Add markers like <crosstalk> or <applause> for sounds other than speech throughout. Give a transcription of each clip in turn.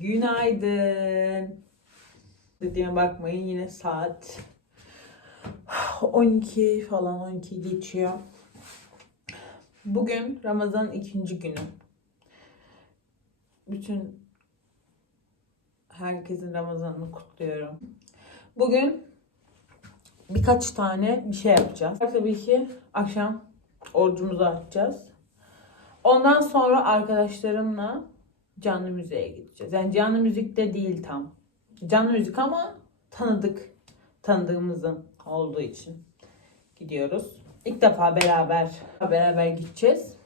Günaydın. Dediğime bakmayın yine saat 12 falan 12 geçiyor. Bugün Ramazan'ın ikinci günü. Bütün herkesin Ramazan'ını kutluyorum. Bugün birkaç tane bir şey yapacağız. Tabii ki akşam orucumuzu açacağız. Ondan sonra arkadaşlarımla canlı müziğe gideceğiz. Yani canlı müzik de değil tam. Canlı müzik ama tanıdık, tanıdığımızın olduğu için gidiyoruz. İlk defa beraber beraber gideceğiz.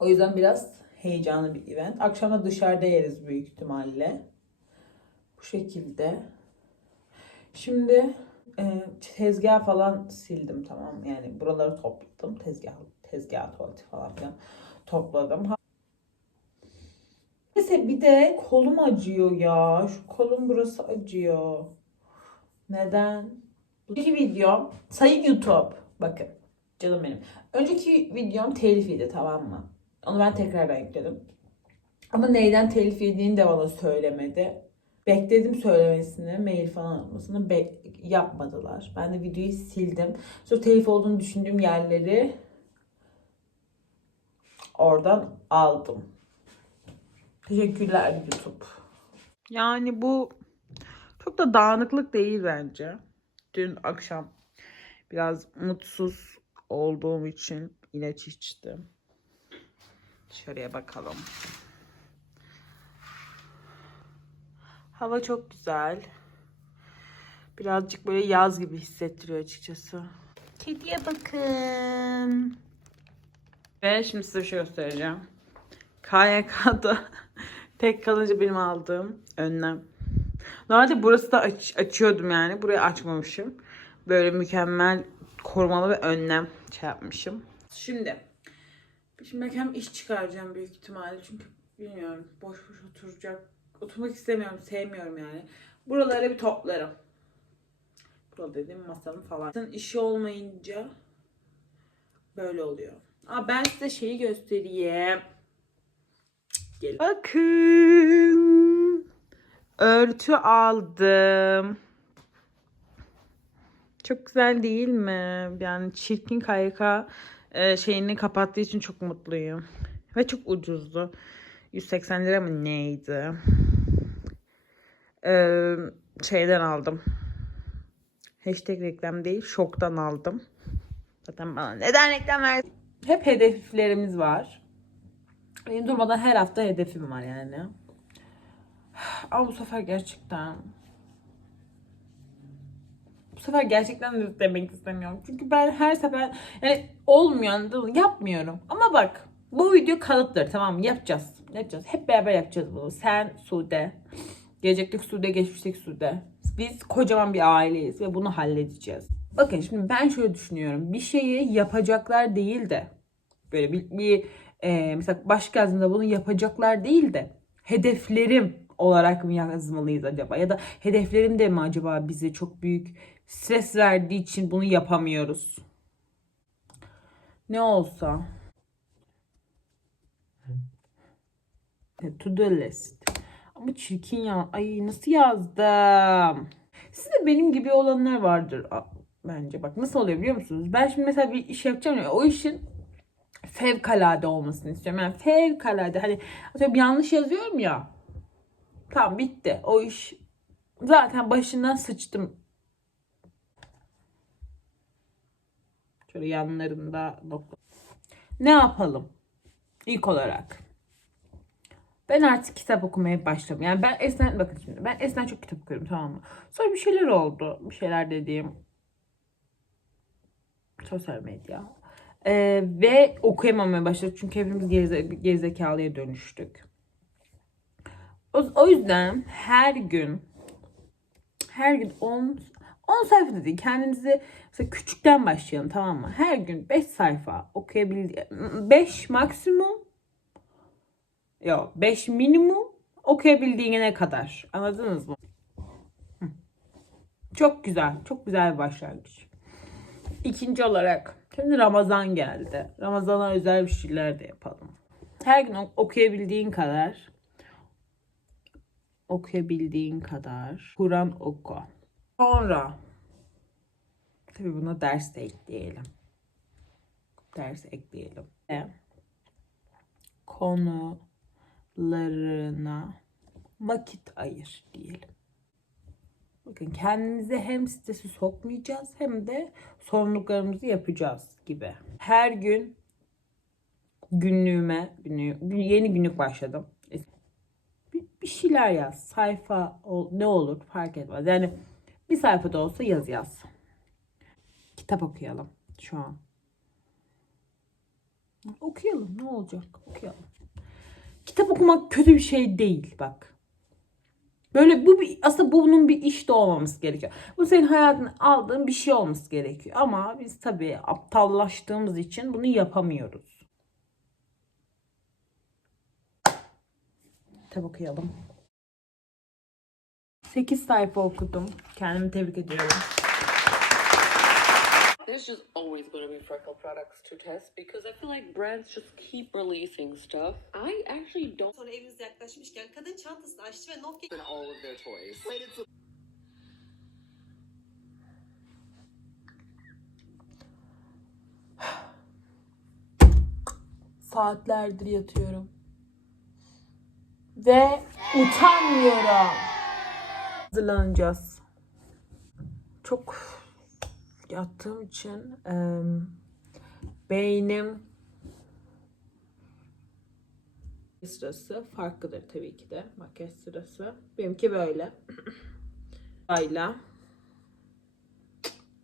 O yüzden biraz heyecanlı bir event. Akşama dışarıda yeriz büyük ihtimalle. Bu şekilde. Şimdi e, tezgah falan sildim tamam? Yani buraları topladım. Tezgah, tezgah tuvaleti falan filan topladım. Neyse bir de kolum acıyor ya. Şu kolum burası acıyor. Neden? Önceki videom sayın YouTube. Bakın canım benim. Önceki videom telifiydi tamam mı? Onu ben tekrardan yükledim. Ama neyden telif yediğini de bana söylemedi. Bekledim söylemesini, mail falan atmasını yapmadılar. Ben de videoyu sildim. Sonra telif olduğunu düşündüğüm yerleri oradan aldım. Teşekkürler YouTube. Yani bu çok da dağınıklık değil bence. Dün akşam biraz mutsuz olduğum için ilaç içtim. Dışarıya bakalım. Hava çok güzel. Birazcık böyle yaz gibi hissettiriyor açıkçası. Kediye bakın. Ve şimdi size bir şey göstereceğim. KYK'da tek kalınca benim aldığım önlem. Normalde burası da aç- açıyordum yani. Burayı açmamışım. Böyle mükemmel korumalı ve önlem şey yapmışım. Şimdi Şimdi hem iş çıkaracağım büyük ihtimalle çünkü bilmiyorum boş boş oturacak. Oturmak istemiyorum, sevmiyorum yani. Buraları bir toplarım. Burada dediğim masanın falan. Zaten işi olmayınca böyle oluyor. Aa, ben size şeyi göstereyim. Gelin. Bakın. Örtü aldım. Çok güzel değil mi? Yani çirkin KYK e, şeyini kapattığı için çok mutluyum. Ve çok ucuzdu. 180 lira mı neydi? Ee, şeyden aldım. Hashtag reklam değil, şoktan aldım. Zaten bana neden reklam ver? Hep hedeflerimiz var. Benim durmadan her hafta hedefim var yani. Ama bu sefer gerçekten bu sefer gerçekten de demek istemiyorum. Çünkü ben her sefer yani olmuyor yapmıyorum. Ama bak bu video kalıttır tamam mı? Yapacağız. Yapacağız. Hep beraber yapacağız bunu. Sen, Sude, gelecekteki Sude, geçmişteki Sude. Biz kocaman bir aileyiz ve bunu halledeceğiz. Bakın şimdi ben şöyle düşünüyorum. Bir şeyi yapacaklar değil de böyle bir, bir e, mesela başka yazımda bunu yapacaklar değil de hedeflerim olarak mı yazmalıyız acaba? Ya da hedeflerim de mi acaba bize çok büyük stres verdiği için bunu yapamıyoruz? Ne olsa To do list. Ama çirkin ya. Ay nasıl yazdım? Sizde benim gibi olanlar vardır bence. Bak nasıl oluyor biliyor musunuz? Ben şimdi mesela bir iş yapacağım ya o işin fevkalade olmasını istiyorum. Yani fevkalade hani atıyorum yanlış yazıyorum ya. Tamam bitti. O iş zaten başından sıçtım. Şöyle yanlarında nokta. Ne yapalım? İlk olarak. Ben artık kitap okumaya başladım. Yani ben eskiden bakın şimdi ben eskiden çok kitap okuyorum tamam mı? Sonra bir şeyler oldu. Bir şeyler dediğim sosyal medya. Ee, ve okuyamamaya başladık. Çünkü hepimiz gerize, gerizekalıya dönüştük. O, o yüzden her gün her gün 10 10 sayfa da değil. Kendinizi mesela küçükten başlayalım tamam mı? Her gün 5 sayfa okuyabildiği 5 maksimum Yok 5 minimum okuyabildiğine kadar. Anladınız mı? Çok güzel. Çok güzel bir başlangıç. İkinci olarak şimdi Ramazan geldi. Ramazana özel bir şeyler de yapalım. Her gün ok- okuyabildiğin kadar okuyabildiğin kadar Kur'an oku. Sonra tabii buna ders de ekleyelim. Ders ekleyelim. Ve konularına vakit ayır diyelim. Bakın kendimize hem stresi sokmayacağız hem de sorumluluklarımızı yapacağız gibi. Her gün günlüğüme, günlüğü- yeni günlük başladım. Bir, bir şeyler yaz. Sayfa ne olur fark etmez. Yani bir sayfada olsa yaz yaz. Kitap okuyalım şu an. Okuyalım ne olacak? Okuyalım. Kitap okumak kötü bir şey değil bak. Böyle bu bir, aslında bunun bir iş de olmaması gerekiyor. Bu senin hayatını aldığın bir şey olması gerekiyor. Ama biz tabii aptallaştığımız için bunu yapamıyoruz. Kitap okuyalım. 8 sayfa okudum. Kendimi tebrik ediyorum. There's just always going to be freckle products to test because I feel like brands just keep releasing stuff. I actually don't Sonra evinize yaklaşmışken kadın çantasını açtı ve Nokia in all of their toys. Saatlerdir yatıyorum. Ve utanmıyorum. Hazırlanacağız. Çok yattığım için em, beynim sırası farklıdır tabii ki de makyaj sırası. Benimki böyle. <clears throat> Ayla.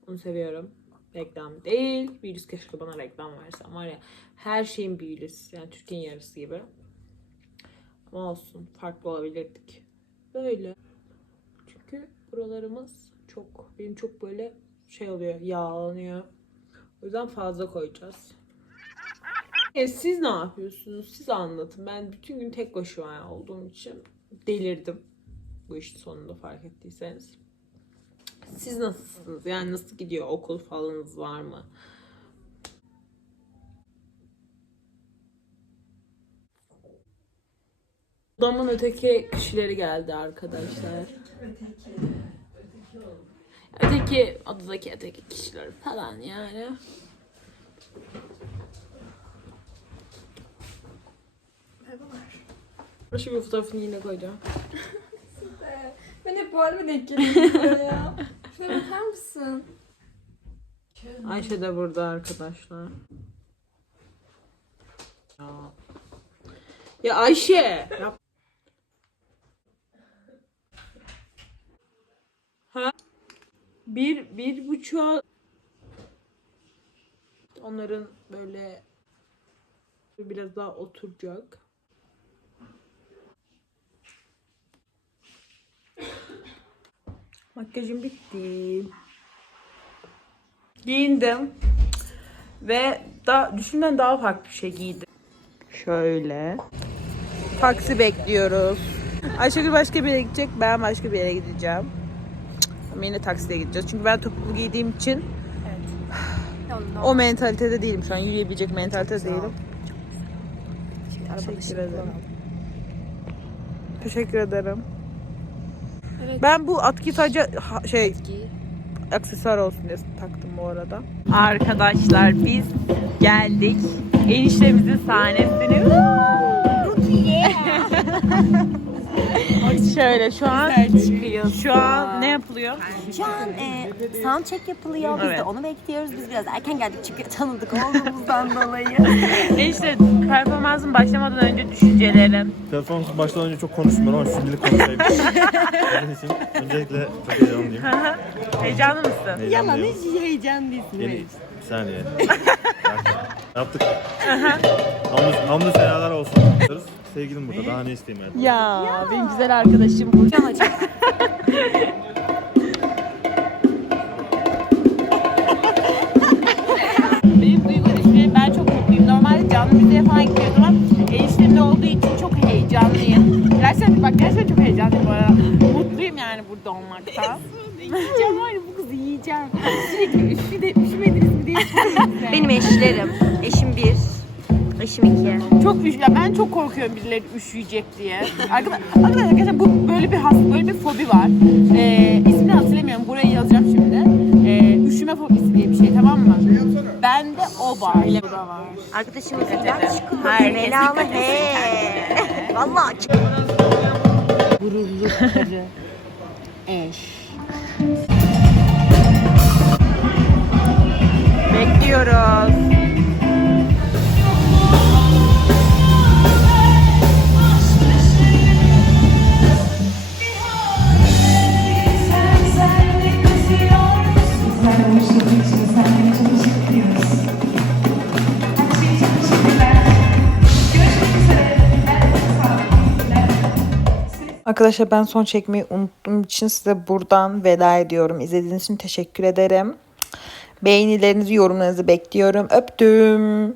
Onu seviyorum. Reklam değil. Virüs keşke bana reklam versen var ya. Her şeyin bir virüs. Yani Türkiye'nin yarısı gibi. Ama olsun. Farklı olabilirdik. Böyle. Çünkü buralarımız çok benim çok böyle şey oluyor. Yağlanıyor. O yüzden fazla koyacağız. E, siz ne yapıyorsunuz? Siz anlatın. Ben bütün gün tek başıma olduğum için delirdim. Bu işin sonunda fark ettiyseniz. Siz nasılsınız? Yani nasıl gidiyor? Okul falanız var mı? Odamın öteki kişileri geldi arkadaşlar. Öteki odadaki öteki kişiler falan yani. Başka bir fotoğrafını yine koyacağım. Ben hep bu halime denk geliyorum buraya. Şuna bakar mısın? Ayşe de burada arkadaşlar. Ya, ya Ayşe! Yap. Ha? Bir, bir buçuğa onların böyle biraz daha oturacak. Makyajım bitti. Giyindim. Ve da düşünden daha farklı bir şey giydim. Şöyle. Taksi bekliyoruz. Ayşegül başka bir yere gidecek. Ben başka bir yere gideceğim. Ama yine taksiye gideceğiz. Çünkü ben topuklu giydiğim için o mentalitede değilim şu an. Yürüyebilecek mentalitede değilim. Teşekkür ederim. Teşekkür ederim. Evet. Ben bu atkıyı sadece şey aksesuar olsun diye taktım bu arada. Arkadaşlar biz geldik. Eniştemizin sahnesini. <laughs> Şöyle şu an şu an ne yapılıyor? Şu an e, sound check yapılıyor. Biz Evet. de onu bekliyoruz. Biz biraz erken geldik çünkü tanıdık olduğumuzdan <laughs> dolayı. Enişte performansın başlamadan önce düşüncelerin. Performans başlamadan önce çok konuşmuyorum ama şimdilik konuşayım. <laughs> Onun için öncelikle çok heyecanlıyım. Heyecanlı mısın? Heyecanlıyım. hiç heyecan değilsin. Yeni, bir saniye. <laughs> Yaptık. Hamdü, hamdü senalar olsun. Sevgilim burada. Daha ne isteyeyim yani. Ya, benim güzel arkadaşım bu. benim duygu düşüncelerim ben çok mutluyum. Normalde canlı müziğe falan gidiyoruz ama eniştemde olduğu için çok heyecanlıyım. Gerçekten bak gerçekten çok heyecanlıyım bu arada. Mutluyum yani burada olmaktan. yiyeceğim var ya bu kızı yiyeceğim. Sürekli üşüde, üşümediniz mi diye <laughs> Benim eşlerim. Kardeşim iki. Çok üş ya ben çok korkuyorum birileri üşüyecek diye. Arkadaşlar, arkadaşlar bu böyle bir has böyle bir fobi var. Ee, ismini hatırlamıyorum. Buraya yazacağım şimdi. Ee, üşüme fobisi diye bir şey tamam mı? Bende o var. Bu da var. Arkadaşımız kullanıyor. Herkes Belalı he. <laughs> Valla. Gururlu karı. Eş. <laughs> Bekliyoruz. Arkadaşlar ben son çekmeyi unuttuğum için size buradan veda ediyorum. İzlediğiniz için teşekkür ederim. Beğenilerinizi, yorumlarınızı bekliyorum. Öptüm.